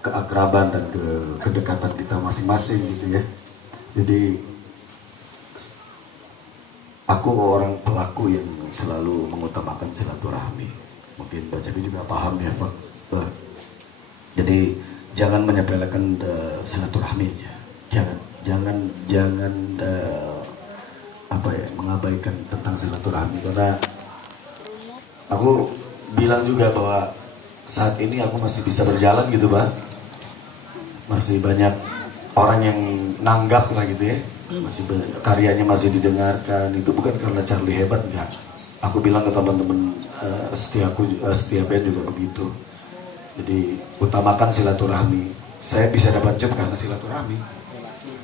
keakraban dan kedekatan kita masing-masing gitu ya. Jadi aku orang pelaku yang selalu mengutamakan silaturahmi. Mungkin Pak Cepi juga paham ya Pak. Jadi jangan menyepelekan silaturahmi. Jangan apa ya, mengabaikan tentang silaturahmi, karena aku bilang juga bahwa saat ini aku masih bisa berjalan gitu Pak. Masih banyak orang yang nanggap lah gitu ya. Masih karyanya masih didengarkan. Itu bukan karena Charlie hebat, enggak. Aku bilang ke teman-teman setiap band juga begitu. Jadi utamakan silaturahmi. Saya bisa dapat job karena silaturahmi.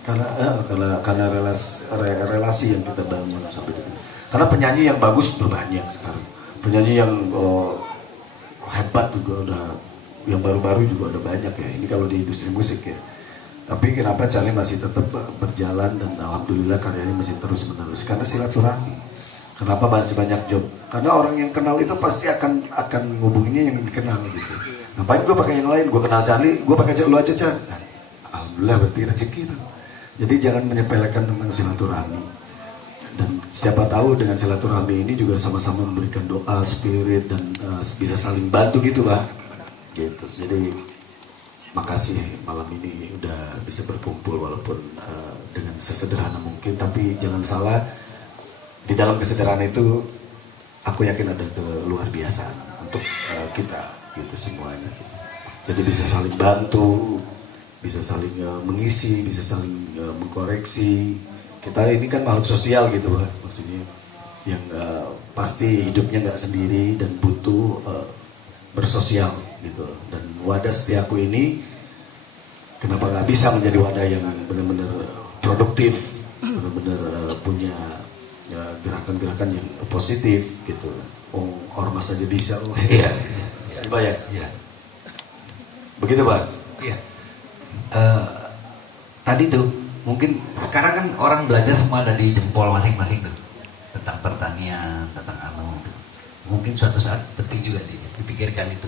Karena relasi yang kita bangun sampai dengan. Karena penyanyi yang bagus udah banyak sekarang. Penyanyi yang hebat juga udah, yang baru-baru juga udah banyak ya. Ini kalau di industri musik ya. Tapi kenapa Charlie masih tetap berjalan dan alhamdulillah karyanya masih terus menerus? Karena silaturahmi. Kenapa masih banyak job? Karena orang yang kenal itu pasti akan ngubunginnya yang dikenal gitu. Ngapain gue pakai yang lain? Gue kenal Charlie, gue pakai lu aja Charlie. Nah, alhamdulillah berarti rezeki itu. Jadi jangan menyepelekan tentang silaturahmi. Dan siapa tahu dengan silaturahmi ini juga sama-sama memberikan doa, spirit, dan bisa saling bantu gitu Pak. Gitu. Jadi makasih malam ini udah bisa berkumpul walaupun dengan sesederhana mungkin, tapi jangan salah, di dalam kesederhanaan itu aku yakin ada keluar biasa untuk kita gitu semuanya. Jadi bisa saling bantu, bisa saling mengisi, bisa saling mengkoreksi. Kita ini kan makhluk sosial gitu Pak, maksudnya yang pasti hidupnya nggak sendiri dan butuh bersosial gitu. Dan wadah Setiaku ini kenapa nggak bisa menjadi wadah yang benar-benar produktif, benar-benar punya gerakan-gerakan yang positif gitu. Ormas aja bisa loh. Iya. Pak ya? Iya. Begitu Pak? Iya. Tadi tuh mungkin sekarang kan orang belajar semua dari jempol masing-masing tuh, tentang pertanian, tentang tuh. Mungkin suatu saat penting juga dipikirkan itu,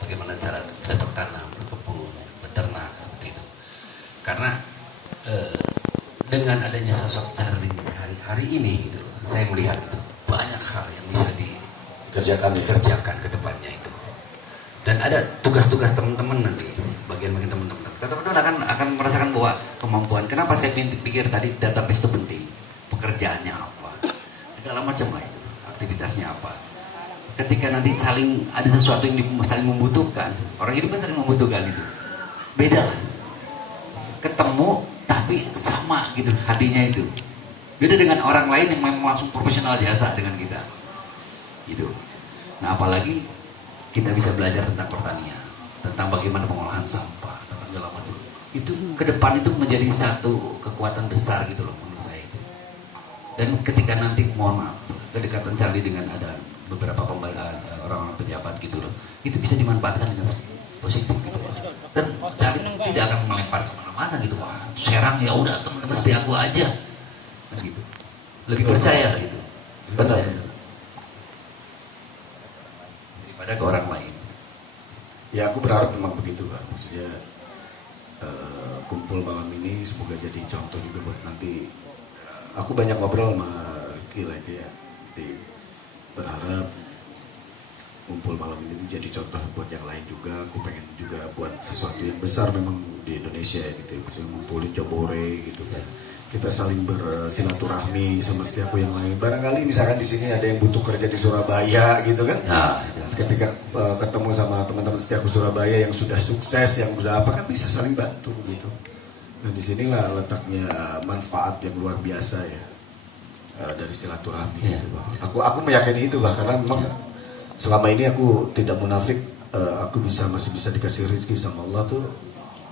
bagaimana cara cocok tanam, berkebun, beternak seperti itu. Karena dengan adanya sosok Charlie hari ini gitu, saya melihat itu banyak hal yang bisa dikerjakan ke depannya itu. Dan ada tugas-tugas teman-teman nanti, bagian-bagian teman-teman. Teman-teman akan merasakan bahwa kemampuan. Kenapa saya pikir tadi database itu penting? Pekerjaannya apa? Segala macam lah itu. Aktivitasnya apa? Ketika nanti saling ada sesuatu yang saling membutuhkan, orang hidup kan saling membutuhkan itu. Beda lah. Ketemu tapi sama gitu hatinya itu. Beda dengan orang lain yang memang langsung profesional jasa dengan kita. Gitu. Nah, apalagi kita bisa belajar tentang pertanian, tentang bagaimana pengolahan sampah, tentang segala macam. Itu ke depan itu menjadi satu kekuatan besar gitu loh menurut saya itu. Dan ketika nanti, mohon maaf, kedekatan Charlie dengan ada beberapa orang-orang pejabat gitu loh, itu bisa dimanfaatkan dengan positif gitu loh. Dan Charlie tidak akan melempar kemana-mana gitu. Wah, Serang ya udah teman-teman Setiaku aja, kan gitu. Lebih percaya gitu. Benar. Daripada ke orang lain. Ya aku berharap memang begitu Pak. Maksudnya kumpul malam ini semoga jadi contoh juga buat nanti. Aku banyak ngobrol sama Ricky lagi ya. Jadi berharap kumpul malam ini jadi contoh buat yang lain juga. Aku pengen juga buat sesuatu yang besar memang di Indonesia gitu. Maksudnya ngumpulin Jobore gitu kan. Kita saling bersilaturahmi sama Setiaku yang lain. Barangkali misalkan di sini ada yang butuh kerja di Surabaya gitu kan. Nah, ketika ketemu sama teman-teman Setiaku Surabaya yang sudah sukses, yang sudah apa, kan bisa saling bantu gitu. Nah disinilah letaknya manfaat yang luar biasa ya dari silaturahmi gitu Pak. Aku meyakini itu Pak, karena memang selama ini aku tidak munafik, aku masih bisa dikasih rezeki sama Allah tuh,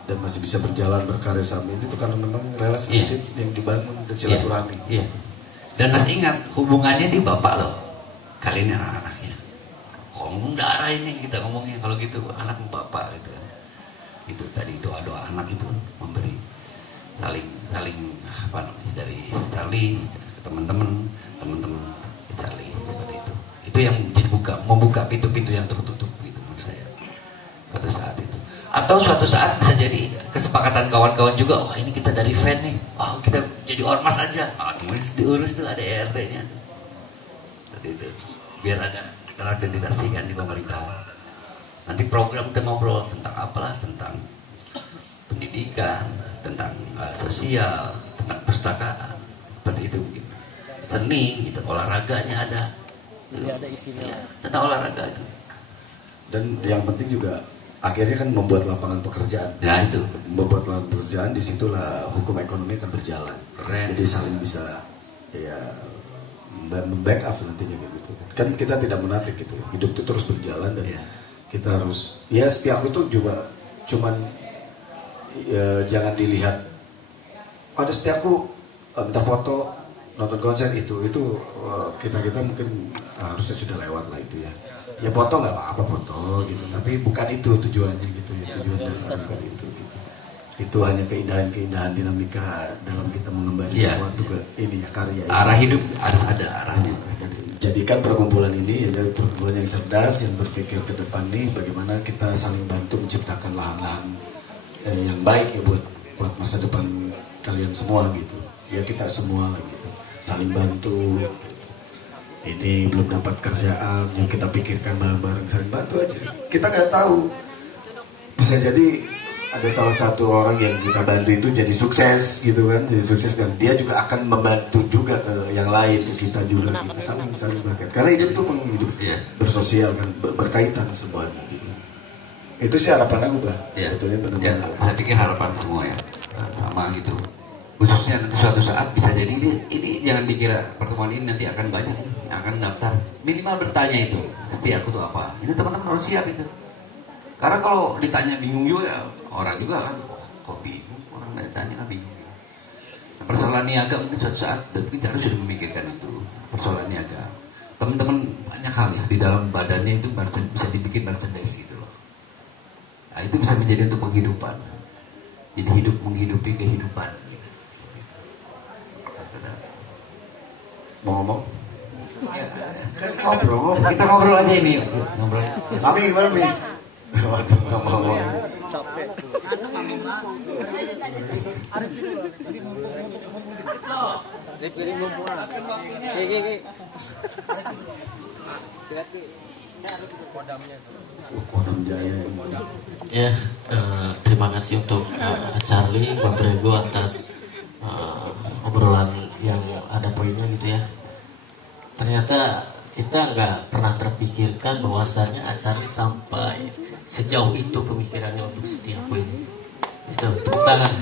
dan masih bisa berjalan berkarya sama ini tuh karena memang relasi yang dibangun dan silaturahmi. Iya. Dan Mas ingat hubungannya di bapak loh, kalian anak-anaknya. Ngomong darah ini kita ngomongnya kalau gitu anak bapak gitu. Itu tadi doa-doa anak itu memberi saling apa namanya dari Charlie teman-teman Charlie seperti itu. Itu yang membuka pintu-pintu yang tertutup gitu menurut saya pada saat itu. Atau suatu saat bisa jadi kesepakatan kawan-kawan juga, oh ini kita dari fan nih, oh kita jadi ormas aja, diurus tuh ada ERT-nya. Seperti itu, biar ada terorganisasi kan di pemerintah. Nanti program kita ngobrol tentang apalah, tentang pendidikan, tentang sosial, tentang perpustakaan, seperti itu mungkin. Seni, gitu, olahraganya ada. Ada isinya. Ya, tentang olahraga itu. Dan yang penting juga akhirnya kan membuat lapangan pekerjaan. Ya itu. Membuat lapangan pekerjaan, disitulah hukum ekonomi akan berjalan. Keren. Jadi saling bisa ya membackup nantinya gitu. Kan kita tidak munafik gitu. Hidup itu terus berjalan dan kita harus ya setiap itu juga cuman ya, jangan dilihat pada setiapku minta foto nonton konser itu kita mungkin harusnya sudah lewat lah itu ya. Ya foto nggak apa-apa foto gitu, tapi bukan itu tujuannya gitu ya, tujuan dasar bukan itu gitu. Itu hanya keindahan-keindahan dinamika dalam kita mengembangkan sesuatu ke ini ya karya. Arah hidup harus ada arahnya. Jadikan perkumpulan ini ya perkumpulan yang cerdas yang berpikir ke depan nih bagaimana kita saling bantu menciptakan lahan-lahan yang baik ya buat masa depan kalian semua gitu. Ya kita semua lah gitu. Saling bantu. Ini belum dapat kerjaan yang kita pikirkan bareng-bareng saling bantu aja. Kita nggak tahu bisa jadi ada salah satu orang yang kita bantu itu jadi sukses gitu kan, jadi sukses kan dia juga akan membantu juga ke yang lain kita juga gitu. saling berkaitan karena hidup itu hidup bersosial kan berkaitan semuanya gitu. Itu sih harapan aku bah. Sebetulnya benar-benar. Saya pikir harapan semua ya sama gitu. Khususnya nanti suatu saat bisa jadi ini jangan dikira pertemuan ini nanti akan banyak yang akan daftar, minimal bertanya itu setiap aku tuh apa, itu teman-teman harus siap itu, karena kalau ditanya bingung juga orang juga kan, kok bingung orang ditanya kan bingung. Nah, persoalan niaga mungkin suatu saat dan kita harus sudah memikirkan itu persoalan niaga. Teman-teman banyak hal ya di dalam badannya itu bisa dibikin merchandise gitu loh. Nah, itu bisa menjadi untuk penghidupan, jadi hidup menghidupi kehidupan. Mau ngomong? Ngobrol. Kita ngobrol aja ini. Ngobrol. Mami gimana Mi? Waduh nggak mau ngomong. Capek. Arif ngumpul. Kodam Jaya. Ya, terima kasih untuk Charlie, Bang Brego atas obrolan yang ada poinnya gitu ya. Ternyata kita nggak pernah terpikirkan bahwasannya Charlie sampai sejauh itu pemikirannya untuk setiap poin. Itu tepuk tangan.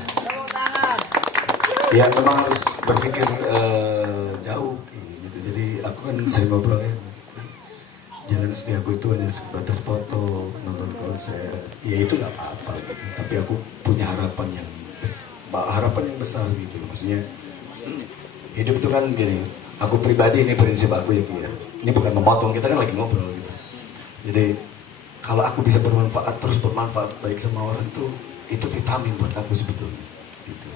Ya memang harus berpikir jauh gitu. Jadi aku kan saya ngobrol ya. Jangan setiapku itu hanya sebatas foto, nonton konser. Ya itu nggak apa-apa gitu. Tapi aku punya harapan yang besar gitu. Maksudnya hidup itu kan gini. Aku pribadi ini prinsip aku ya. Ini bukan memotong, kita kan lagi ngobrol gitu. Jadi kalau aku bisa bermanfaat terus bermanfaat baik sama orang itu vitamin buat aku sebetulnya. Gitu.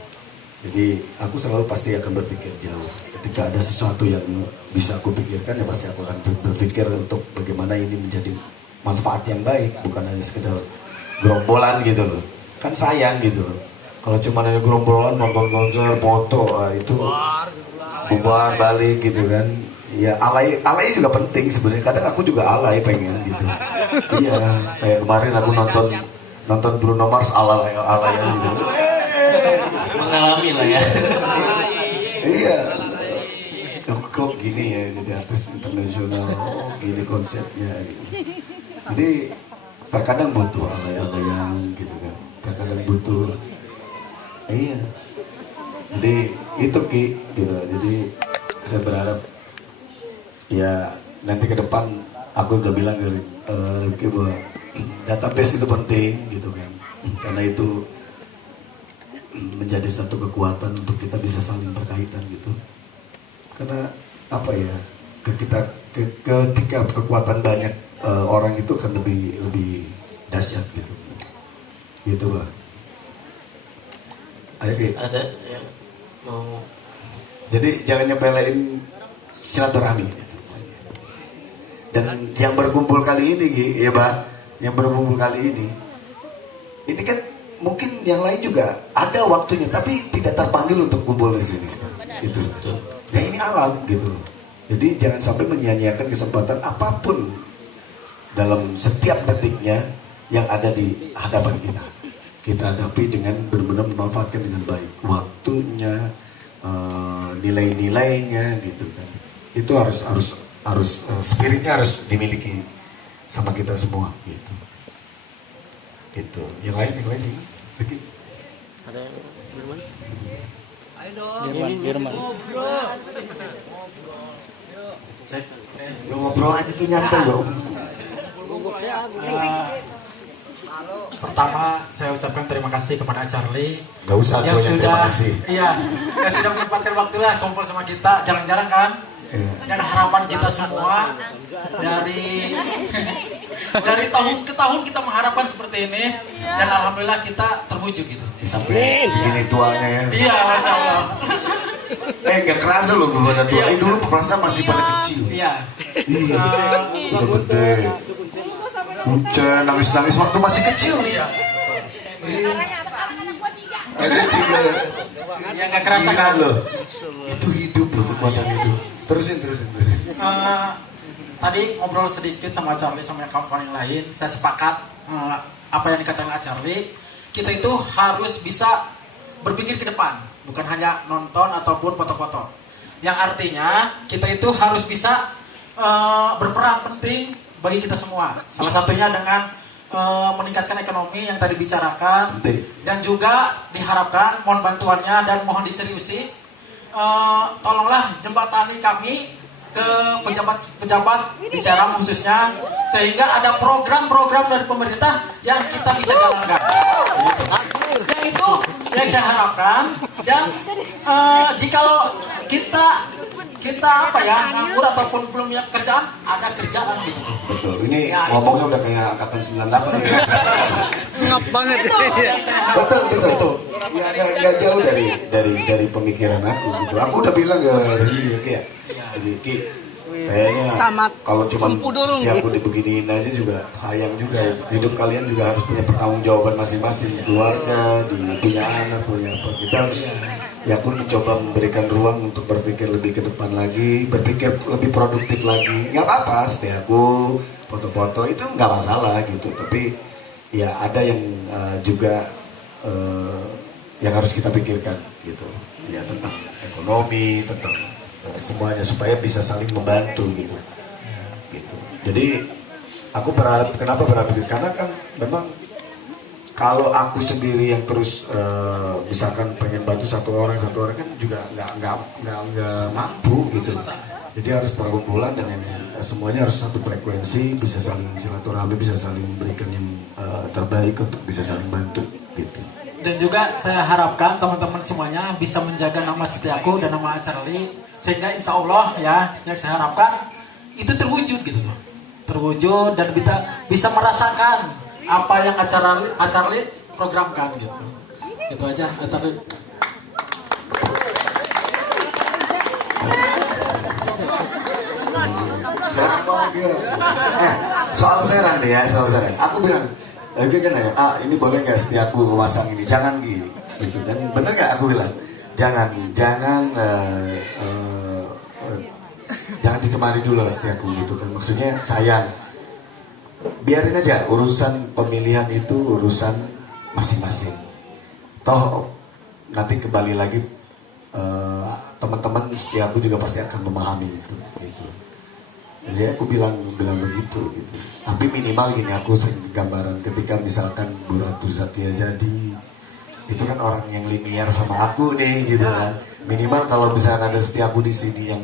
Jadi aku selalu pasti akan berpikir jauh. Ketika ada sesuatu yang bisa aku pikirkan ya pasti aku akan berpikir untuk bagaimana ini menjadi manfaat yang baik, bukan hanya sekedar gerombolan gitu loh. Kan sayang gitu loh. Kalau cuma hanya gerombolan nonton konser, foto, itu bubar balik gitu kan. Ya alay juga penting sebenarnya. Kadang aku juga alay pengen gitu. Iya, kayak kemarin aku nonton Bruno Mars alayan gitu. Mengalami lah ya. Iya. Kok gini ya jadi artis internasional, gini konsepnya gitu. Jadi terkadang butuh alay-alayan gitu kan. Terkadang butuh. Iya. Jadi itu Ki gitu. Jadi saya berharap ya nanti ke depan aku udah bilang ke Rifki bahwa database itu penting gitu kan. Karena itu menjadi satu kekuatan untuk kita bisa saling berkaitan gitu. Karena apa ya? Ketika kekuatan banyak orang itu akan lebih dahsyat gitu. Gitu Pak. Ada yang mau. Jadi jangan nyepelein silaturahmi. Dan yang berkumpul kali ini, ya Pak, yang berkumpul kali ini, ini kan mungkin yang lain juga ada waktunya, tapi tidak terpanggil untuk kumpul di sini sekarang. Itu. Ya ini alam gitu. Jadi jangan sampai menyia-nyiakan kesempatan apapun dalam setiap detiknya yang ada di hadapan kita. Kita hadapi dengan benar-benar memanfaatkan dengan baik waktunya, nilai-nilainya gitu kan. Itu harus spiritnya harus dimiliki sama kita semua gitu. Itu. Yang lain lagi. Ada yang Firman? Firman. Lu ngobrol aja tuh nyantai dong. Pertama saya ucapkan terima kasih kepada Charlie Gak usah yang gue yang sudah terima kasih. yang sudah menyempatkan waktu lah kumpul sama kita, jarang-jarang kan. Iya. Dan harapan kita semua dari tahun ke tahun kita mengharapkan seperti ini, dan alhamdulillah kita terwujud gitu. Sampai segini tuanya ya. Iya, masya Allah. Gak kerasa loh gue pada tua. Dulu perasaan masih pada kecil. Iya. Iya. Udah gede. Hujan, nangis-nangis waktu masih kecil nih. Ada 3. Ya nggak kerasa Gila kan? loh. Itu hidup loh kekuatan itu. Terusin. Tadi ngobrol sedikit sama Charlie sama kawan-kawan yang lain, saya sepakat apa yang dikatakan Charlie. Kita itu harus bisa berpikir ke depan, bukan hanya nonton ataupun foto-foto. Yang artinya kita itu harus bisa berperan penting bagi kita semua. Salah satunya dengan meningkatkan ekonomi yang tadi bicarakan, dan juga diharapkan mohon bantuannya dan mohon diseriusi. Tolonglah jembatani kami ke pejabat-pejabat di Seram khususnya, sehingga ada program-program dari pemerintah yang kita bisa jalankan. Yang itu yang saya harapkan. Dan jikalau kita apa ya, nganggur ataupun belum punya kerjaan, ada kerjaan gitu. Betul. Ini Ya, ngomongnya udah kayak angkatan 98 ya. Ngap banget. Yang saya harapkan. Betul. Nggak jauh dari pemikiran aku gitu. Aku udah bilang ke Ki ya. Ki, kayaknya kalau cuma setiap aku dibeginiin aja juga sayang juga. Hidup kalian juga harus punya pertanggungjawaban masing-masing, keluarga, punya anak, punya apa. Kita harus ya pun mencoba memberikan ruang untuk berpikir lebih ke depan lagi, berpikir lebih produktif lagi. Nggak apa-apa, setiaku foto-foto itu nggak masalah gitu. Tapi ya ada yang juga yang harus kita pikirkan gitu. Ya tentang ekonomi, tentang semuanya supaya bisa saling membantu gitu. Jadi aku berharap, kenapa berharap? Karena kan memang kalau aku sendiri yang terus misalkan pengen bantu satu orang kan juga nggak mampu gitu. Jadi harus perkumpulan dan semuanya harus satu frekuensi, bisa saling silaturahmi, bisa saling memberikan yang terbaik untuk bisa saling bantu gitu. Dan juga saya harapkan teman-teman semuanya bisa menjaga nama Setiaku dan nama Charlie, sehingga insya Allah ya yang saya harapkan itu terwujud gitu loh, terwujud dan bisa merasakan apa yang Charlie programkan gitu. Itu aja Charlie. Serang bahagia. Soal serang nih ya, soal serang. Aku bilang, dia kan nanya, ini boleh nggak Setiaku masang ini? Jangan gitu. Dan bener nggak aku bilang, jangan dicemari dulu Setiaku gitu kan. Maksudnya sayang. Biarin aja urusan pemilihan itu urusan masing-masing. Toh nanti kembali lagi teman-teman Setiaku juga pasti akan memahami itu. Gitu. Jadi aku bilang begitu gitu. Tapi minimal gini, aku gambaran ketika misalkan Bu Ratu Satya jadi, itu kan orang yang linear sama aku nih gitu kan. Minimal kalau misalkan ada Setiaku di sini yang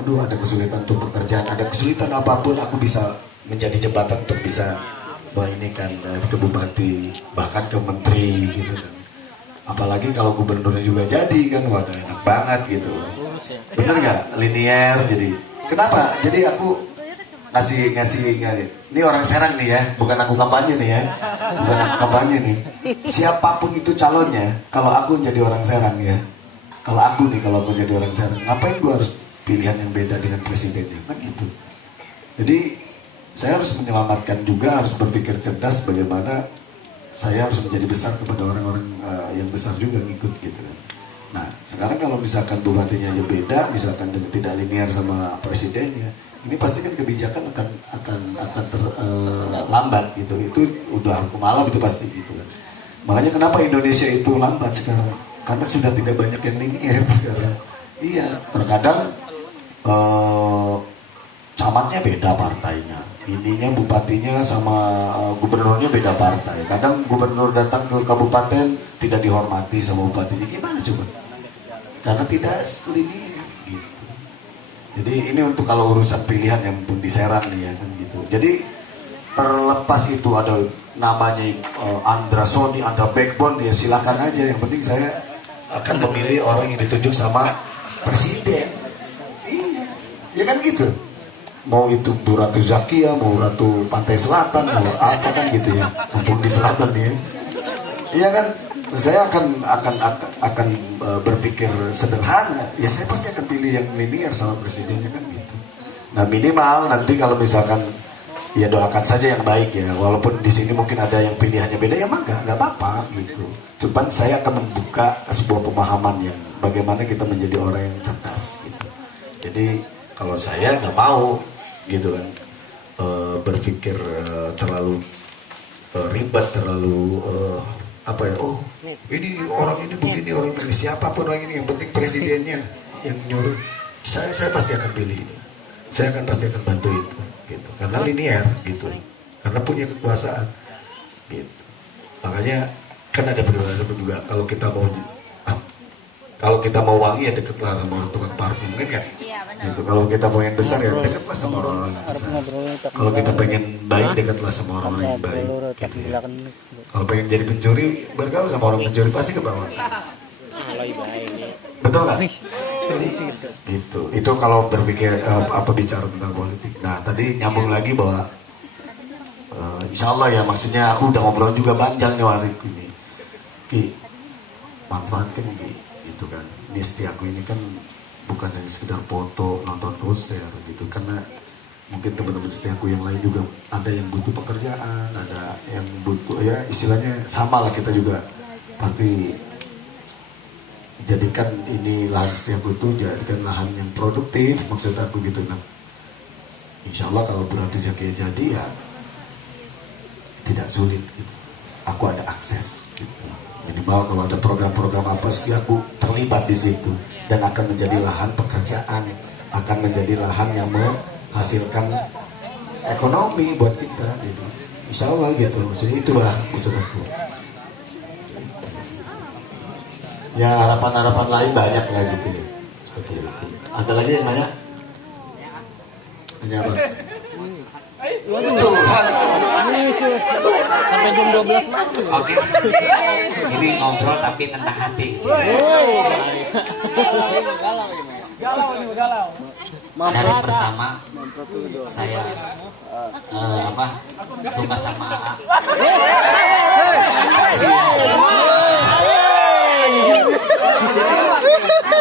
aduh ada kesulitan untuk pekerjaan, ada kesulitan apapun, aku bisa menjadi jembatan untuk bisa ini kan ke bupati, bahkan ke menteri gitu kan. Apalagi kalau gubernurnya juga jadi kan, waduh enak banget gitu. Bener nggak? Linear jadi. Kenapa? Jadi aku ngasih ini orang Serang nih ya, bukan aku kampanye nih ya, bukan aku kampanye nih. Siapapun itu calonnya, kalau aku jadi orang Serang ya, kalau aku jadi orang Serang, ngapain gue harus pilihan yang beda dengan presidennya, kan gitu. Jadi saya harus menyelamatkan juga, harus berpikir cerdas bagaimana saya harus menjadi besar kepada orang-orang yang besar juga ngikut gitu kan. Nah sekarang kalau misalkan bupatinya aja beda, misalkan tidak linear sama presidennya, ini pasti kan kebijakan akan terlambat gitu. Itu udah hukum alam itu pasti gitu kan. Makanya kenapa Indonesia itu lambat sekarang? Karena sudah tidak banyak yang linear sekarang. Iya, terkadang camatnya beda partainya, ininya bupatinya sama gubernurnya beda partai. Kadang gubernur datang ke kabupaten tidak dihormati sama bupatinya, gimana coba? Karena tidak linear gitu. Jadi ini untuk kalau urusan pilihan yang pun di Serang nih ya kan gitu. Jadi terlepas itu ada namanya Andra Sony, Andra Backbone, ya silakan aja. Yang penting saya akan memilih orang yang ditunjuk sama presiden. Iya, ya kan gitu. Mau itu Bu Ratu Zakia, mau Ratu Pantai Selatan, mau apa kan gitu ya. Mumpung di selatan ya. Iya kan. Saya akan berpikir sederhana. Ya saya pasti akan pilih yang linear sama presidennya kan gitu. Nah minimal nanti kalau misalkan ya doakan saja yang baik ya. Walaupun di sini mungkin ada yang pilihannya beda ya nggak apa-apa gitu. Cuman saya akan membuka sebuah pemahaman yang bagaimana kita menjadi orang yang cerdas gitu. Jadi kalau saya nggak mau gitu kan berpikir terlalu ribet, terlalu apa ya, oh ini orang ini begini, orang ini siapapun orang ini, yang penting presidennya yang nyuruh, saya pasti akan pilih ini, saya pasti akan bantu itu gitu. Karena linear gitu, karena punya kekuasaan gitu. Makanya kan ada peribahasa juga, kalau kita mau wangi ya dekatlah sama orang tukang parfum kan ya. Gitu. Kalau kita mau yang besar ya dekatlah sama orang besar. Kalau kita pengen baik dekatlah sama orang yang baik. Gitu ya. Kalau pengen jadi pencuri bergaul sama orang pencuri pasti ke bawah. Betul nggak? Itu kalau berpikir bicara tentang politik. Nah tadi nyambung lagi bahwa insya Allah ya, maksudnya aku udah ngobrol juga panjang nih hari ini. Manfaatkan gitu kan. Ini setiaku ini kan bukan hanya sekedar foto, nonton poster gitu, karena mungkin teman-teman setiaku yang lain juga ada yang butuh pekerjaan, ada yang butuh ya istilahnya sama lah, kita juga pasti jadikan ini lahan setiaku itu jadikan lahan yang produktif, maksud aku gitu. Nah insya Allah kalau Bu Ratu Zakia jadi ya tidak sulit gitu, aku ada akses gitu. Minimal kalau ada program-program apa sih aku terlibat di situ, dan akan menjadi lahan pekerjaan, akan menjadi lahan yang menghasilkan ekonomi buat kita gitu. Insya Allah gitu, maksudnya itulah maksud aku. Ya harapan-harapan lain banyak lah gitu ya. Seperti itu. Ada lagi yang nanya? Nanya apa? Curhat. Sampai jam 12 malam. Oke. Ini ngobrol tapi tentang hati. Dari pertama saya suka sama AA.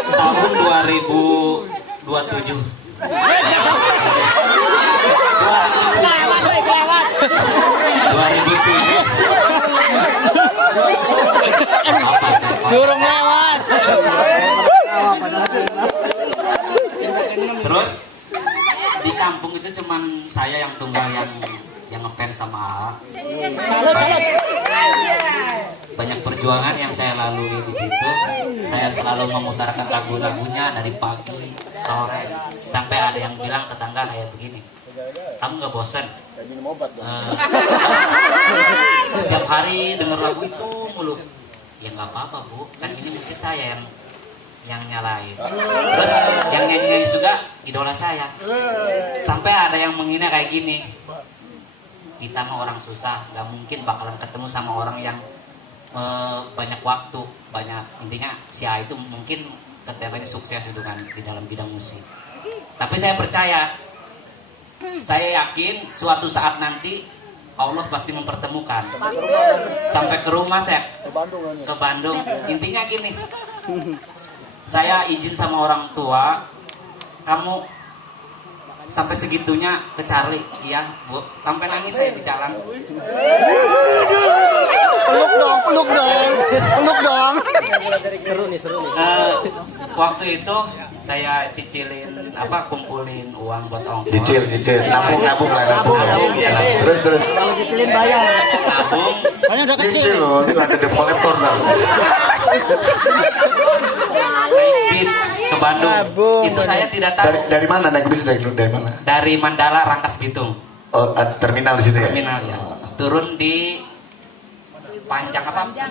Tahun 2027. 2007. Durung lewat. Terus di kampung itu cuman saya yang tunggal yang ngefans sama AA. Banyak perjuangan yang saya lalui di situ. Saya selalu memutarkan lagu-lagunya dari pagi, sore, sampai ada yang bilang tetangga kayak begini, kamu nggak bosan? Setiap hari denger lagu itu mulu. Ya nggak apa-apa Bu, kan ini musik saya yang nyalain. Terus yang nyanyi-nyanyi juga idola saya. Sampai ada yang menghina kayak gini, kita mah orang susah, nggak mungkin bakalan ketemu sama orang yang banyak waktu, banyak, intinya si A itu mungkin kedepannya sukses itu kan di dalam bidang musik. Tapi saya percaya, saya yakin suatu saat nanti Allah pasti mempertemukan. Sampai ke rumah saya, ke Bandung. Intinya gini, saya izin sama orang tua, kamu sampai segitunya ke Charlie, iya Bu, sampai nangis saya di jalan. Peluk dong, peluk dong, peluk dong. Seru nih, seru nih. Waktu itu saya cicilin kumpulin uang buat ongkos. Nyicil, nabung lah, nabung. Terus. Kalau cicilin bayar. Nabung. Soalnya udah kecil. Nyicil loh, ini ada debt collector kan. Naik bis ke Bandung. Nabung. Itu saya tidak tahu. Dari mana naik bis dari mana? Dari Mandala Rangkas Bitung. Oh, terminal di situ ya? Terminal ya. Turun di Panjang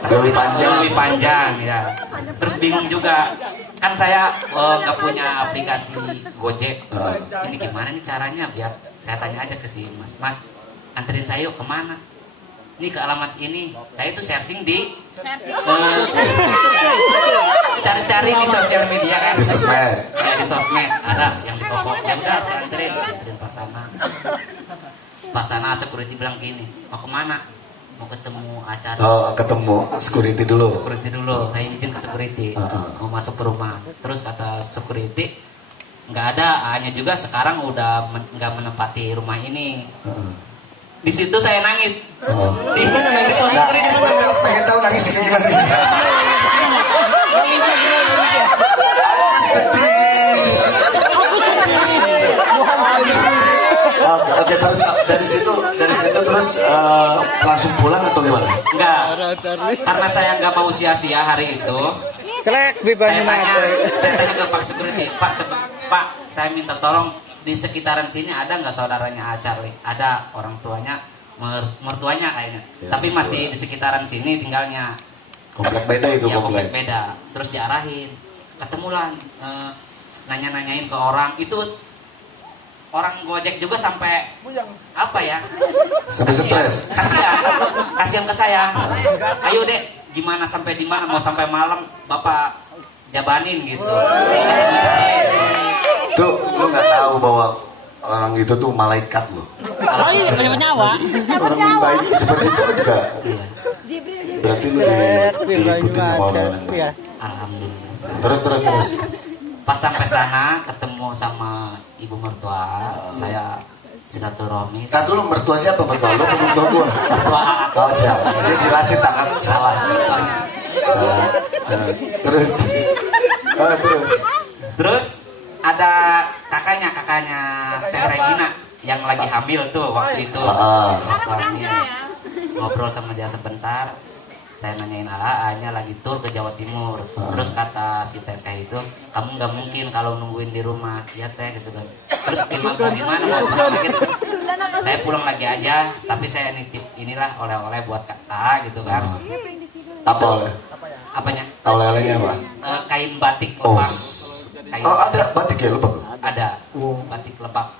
Lewi Panjang. Lewi Panjang ya. Terus bingung juga. Kan saya nggak punya aplikasi Gojek. Ini gimana nih caranya biar saya tanya aja ke si Mas. Mas, anterin saya yuk kemana? Ini ke alamat ini. Saya itu searching di cari-cari di sosial media kan. Di sosmed. Ya, di sosmed ada yang di pokok. Ya udah saya anterin pas sana. Pas sana security bilang gini, mau kemana? Mau ketemu acara. Oh, ketemu security dulu. Security dulu, saya izin ke security. Mau masuk ke rumah. Terus kata security, nggak ada, hanya juga sekarang udah nggak menempati rumah ini. Di situ saya nangis. Di pos security. Pengen tahu nangis kayak gimana? Oke, terus dari situ terus langsung pulang atau gimana? Enggak, karena saya nggak mau sia-sia hari itu. Selek, Saya tanya ke Pak Security, Pak, saya minta tolong di sekitaran sini ada nggak saudaranya Charlie? Ada orang tuanya, mertuanya kayaknya. Tapi masih di sekitaran sini tinggalnya. Komplek beda itu Ya, komplek. beda. Terus diarahin, ketemulah, nanya-nanyain ke orang itu. Orang Gojek juga sampai Sampai stres. kasihan ke saya. Ayo dek, gimana sampai di mana? Mau sampai malam Bapak jabanin gitu. Tuh, lu nggak tahu bahwa orang itu tuh malaikat loh. Oh iya, punya nyawa. Orang yang baik seperti itu kan juga. Berarti lu diikutin sama orang-orang baik. Alhamdulillah. Terus. Pas sampai sana ketemu sama ibu mertua, saya silaturahmi. Kan dulu mertua siapa? Mertua lu atau mertua gua? Mertua. Oh siapa? Dia jelasin tangan salah. Terus. Terus ada kakaknya Teh Regina yang lagi hamil tuh waktu itu. Waktu hamil. Ngobrol sama dia sebentar. Saya nanyain AA-nya lagi tur ke Jawa Timur. Terus kata si Teteh itu, kamu nggak mungkin kalau nungguin di rumah, ya Teh gitu kan. Terus gimana mau pulang lagi? Saya pulang lagi aja, tapi saya nitip inilah oleh-oleh buat AA gitu kan. Apa oleh? Apanya? Oleh-olehnya apa? Kain batik lebak. Oh ada batik ya lebak? Ada batik lebak.